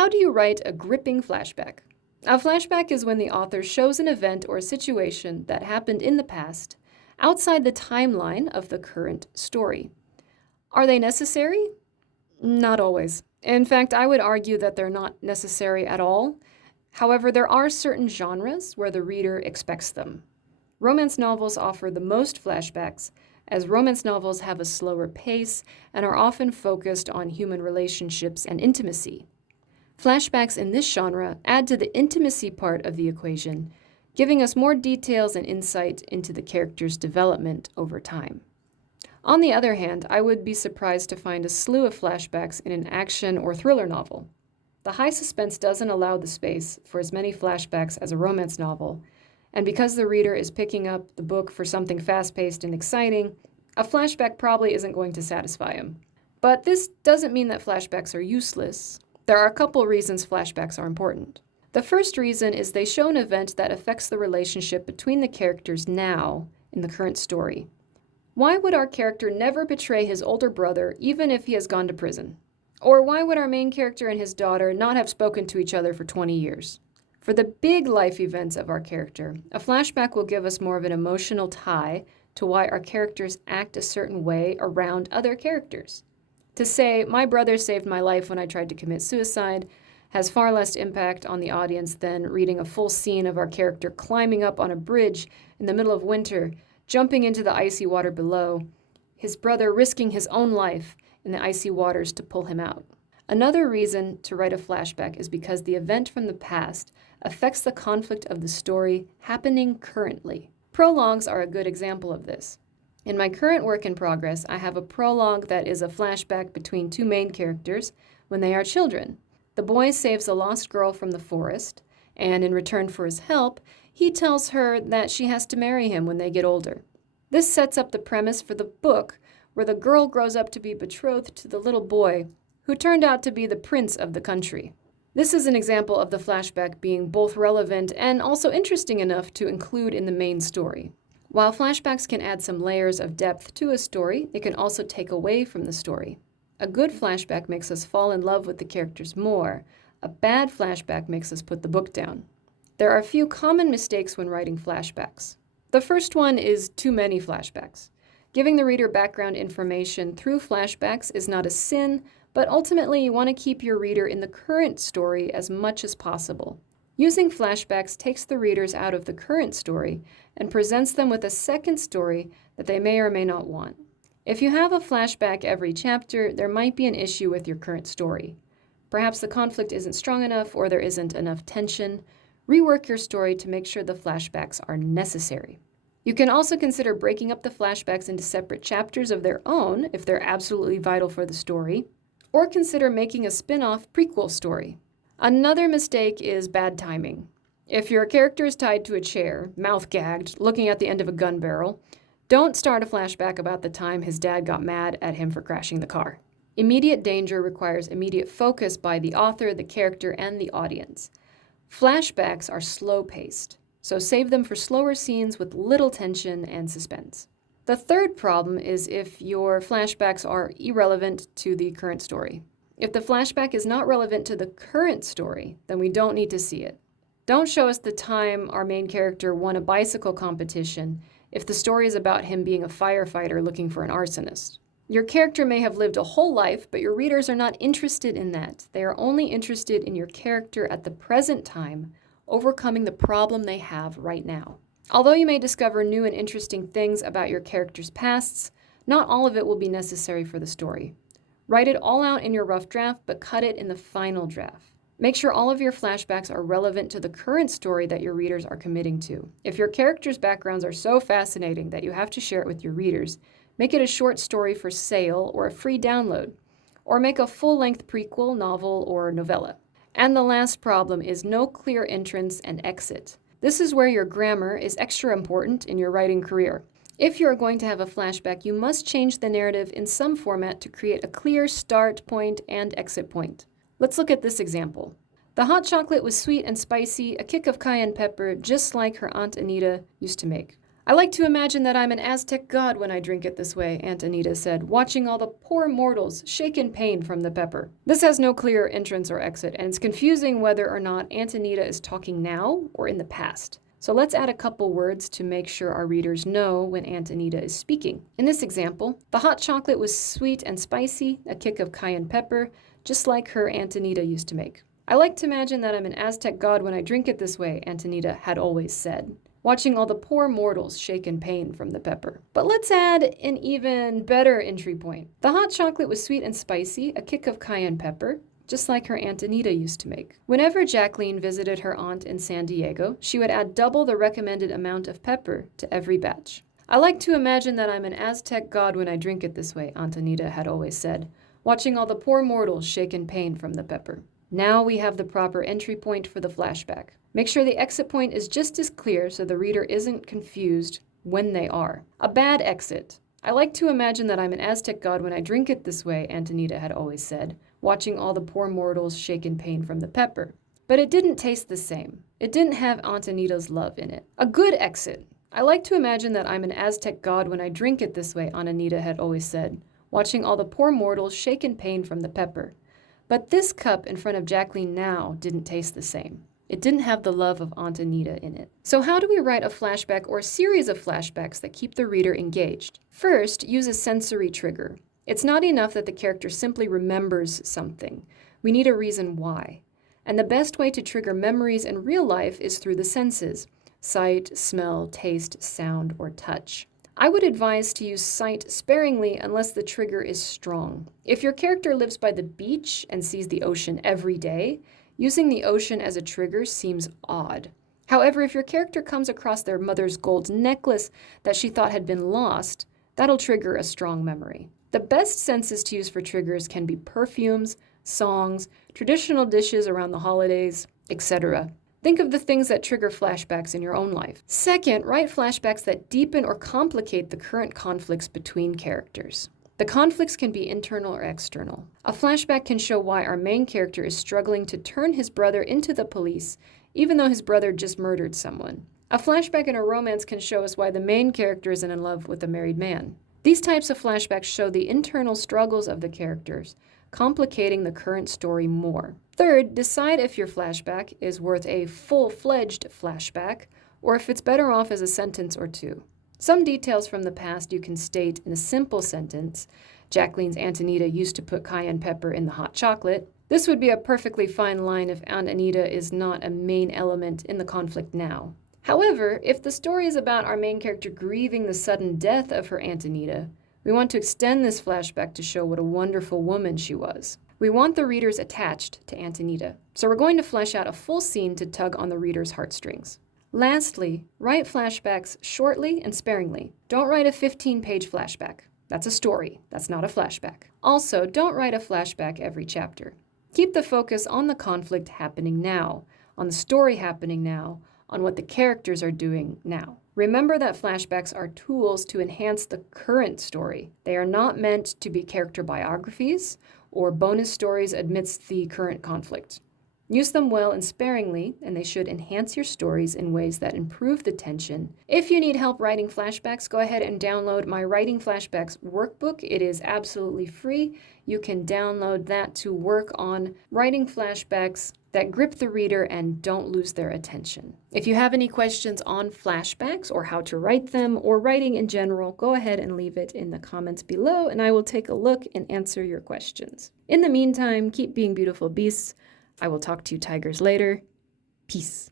How do you write a gripping flashback? A flashback is when the author shows an event or a situation that happened in the past outside the timeline of the current story. Are they necessary? Not always. In fact, I would argue that they're not necessary at all. However, there are certain genres where the reader expects them. Romance novels offer the most flashbacks, as romance novels have a slower pace and are often focused on human relationships and intimacy. Flashbacks in this genre add to the intimacy part of the equation, giving us more details and insight into the character's development over time. On the other hand, I would be surprised to find a slew of flashbacks in an action or thriller novel. The high suspense doesn't allow the space for as many flashbacks as a romance novel, and because the reader is picking up the book for something fast-paced and exciting, a flashback probably isn't going to satisfy him. But this doesn't mean that flashbacks are useless. There are a couple reasons flashbacks are important. The first reason is they show an event that affects the relationship between the characters now in the current story. Why would our character never betray his older brother even if he has gone to prison? Or why would our main character and his daughter not have spoken to each other for 20 years? For the big life events of our character, a flashback will give us more of an emotional tie to why our characters act a certain way around other characters. To say, my brother saved my life when I tried to commit suicide, has far less impact on the audience than reading a full scene of our character climbing up on a bridge in the middle of winter, jumping into the icy water below, his brother risking his own life in the icy waters to pull him out. Another reason to write a flashback is because the event from the past affects the conflict of the story happening currently. Prologues are a good example of this. In my current work in progress, I have a prologue that is a flashback between two main characters when they are children. The boy saves a lost girl from the forest, and in return for his help, he tells her that she has to marry him when they get older. This sets up the premise for the book, where the girl grows up to be betrothed to the little boy, who turned out to be the prince of the country. This is an example of the flashback being both relevant and also interesting enough to include in the main story. While flashbacks can add some layers of depth to a story, they can also take away from the story. A good flashback makes us fall in love with the characters more. A bad flashback makes us put the book down. There are a few common mistakes when writing flashbacks. The first one is too many flashbacks. Giving the reader background information through flashbacks is not a sin, but ultimately you want to keep your reader in the current story as much as possible. Using flashbacks takes the readers out of the current story and presents them with a second story that they may or may not want. If you have a flashback every chapter, there might be an issue with your current story. Perhaps the conflict isn't strong enough or there isn't enough tension. Rework your story to make sure the flashbacks are necessary. You can also consider breaking up the flashbacks into separate chapters of their own if they're absolutely vital for the story, or consider making a spin-off prequel story. Another mistake is bad timing. If your character is tied to a chair, mouth gagged, looking at the end of a gun barrel, don't start a flashback about the time his dad got mad at him for crashing the car. Immediate danger requires immediate focus by the author, the character, and the audience. Flashbacks are slow-paced, so save them for slower scenes with little tension and suspense. The third problem is if your flashbacks are irrelevant to the current story. If the flashback is not relevant to the current story, then we don't need to see it. Don't show us the time our main character won a bicycle competition if the story is about him being a firefighter looking for an arsonist. Your character may have lived a whole life, but your readers are not interested in that. They are only interested in your character at the present time, overcoming the problem they have right now. Although you may discover new and interesting things about your character's pasts, not all of it will be necessary for the story. Write it all out in your rough draft, but cut it in the final draft. Make sure all of your flashbacks are relevant to the current story that your readers are committing to. If your characters' backgrounds are so fascinating that you have to share it with your readers, make it a short story for sale or a free download, or make a full-length prequel, novel, or novella. And the last problem is no clear entrance and exit. This is where your grammar is extra important in your writing career. If you are going to have a flashback, you must change the narrative in some format to create a clear start point and exit point. Let's look at this example. The hot chocolate was sweet and spicy, a kick of cayenne pepper, just like her Aunt Anita used to make. I like to imagine that I'm an Aztec god when I drink it this way, Aunt Anita said, watching all the poor mortals shake in pain from the pepper. This has no clear entrance or exit, and it's confusing whether or not Aunt Anita is talking now or in the past. So let's add a couple words to make sure our readers know when Aunt Anita is speaking. In this example, the hot chocolate was sweet and spicy, a kick of cayenne pepper, just like her Aunt Anita used to make. I like to imagine that I'm an Aztec god when I drink it this way, Aunt Anita had always said, watching all the poor mortals shake in pain from the pepper. But let's add an even better entry point. The hot chocolate was sweet and spicy, a kick of cayenne pepper, just like her Aunt Anita used to make. Whenever Jacqueline visited her aunt in San Diego, she would add double the recommended amount of pepper to every batch. I like to imagine that I'm an Aztec god when I drink it this way, Aunt Anita had always said, watching all the poor mortals shake in pain from the pepper. Now we have the proper entry point for the flashback. Make sure the exit point is just as clear so the reader isn't confused when they are. A bad exit. I like to imagine that I'm an Aztec god when I drink it this way, Aunt Anita had always said, watching all the poor mortals shake in pain from the pepper. But it didn't taste the same. It didn't have Aunt Anita's love in it. A good exit. I like to imagine that I'm an Aztec god when I drink it this way, Aunt Anita had always said, watching all the poor mortals shake in pain from the pepper. But this cup in front of Jacqueline now didn't taste the same. It didn't have the love of Aunt Anita in it. So how do we write a flashback or a series of flashbacks that keep the reader engaged? First, use a sensory trigger. It's not enough that the character simply remembers something. We need a reason why. And the best way to trigger memories in real life is through the senses: sight, smell, taste, sound, or touch. I would advise to use sight sparingly unless the trigger is strong. If your character lives by the beach and sees the ocean every day, using the ocean as a trigger seems odd. However, if your character comes across their mother's gold necklace that she thought had been lost, that'll trigger a strong memory. The best senses to use for triggers can be perfumes, songs, traditional dishes around the holidays, etc. Think of the things that trigger flashbacks in your own life. Second, write flashbacks that deepen or complicate the current conflicts between characters. The conflicts can be internal or external. A flashback can show why our main character is struggling to turn his brother into the police, even though his brother just murdered someone. A flashback in a romance can show us why the main character isn't in love with a married man. These types of flashbacks show the internal struggles of the characters, complicating the current story more. Third, decide if your flashback is worth a full-fledged flashback, or if it's better off as a sentence or two. Some details from the past you can state in a simple sentence. Jacqueline's Aunt Anita used to put cayenne pepper in the hot chocolate. This would be a perfectly fine line if Aunt Anita is not a main element in the conflict now. However, if the story is about our main character grieving the sudden death of her Aunt Anita, we want to extend this flashback to show what a wonderful woman she was. We want the readers attached to Aunt Anita, so we're going to flesh out a full scene to tug on the reader's heartstrings. Lastly, write flashbacks shortly and sparingly. Don't write a 15-page flashback. That's a story. That's not a flashback. Also, don't write a flashback every chapter. Keep the focus on the conflict happening now, on the story happening now, on what the characters are doing now. Remember that flashbacks are tools to enhance the current story. They are not meant to be character biographies or bonus stories amidst the current conflict. Use them well and sparingly, and they should enhance your stories in ways that improve the tension. If you need help writing flashbacks, go ahead and download my Writing Flashbacks workbook. It is absolutely free. You can download that to work on writing flashbacks that grip the reader and don't lose their attention. If you have any questions on flashbacks or how to write them or writing in general, go ahead and leave it in the comments below, and I will take a look and answer your questions. In the meantime, keep being beautiful beasts. I will talk to you tigers later. Peace.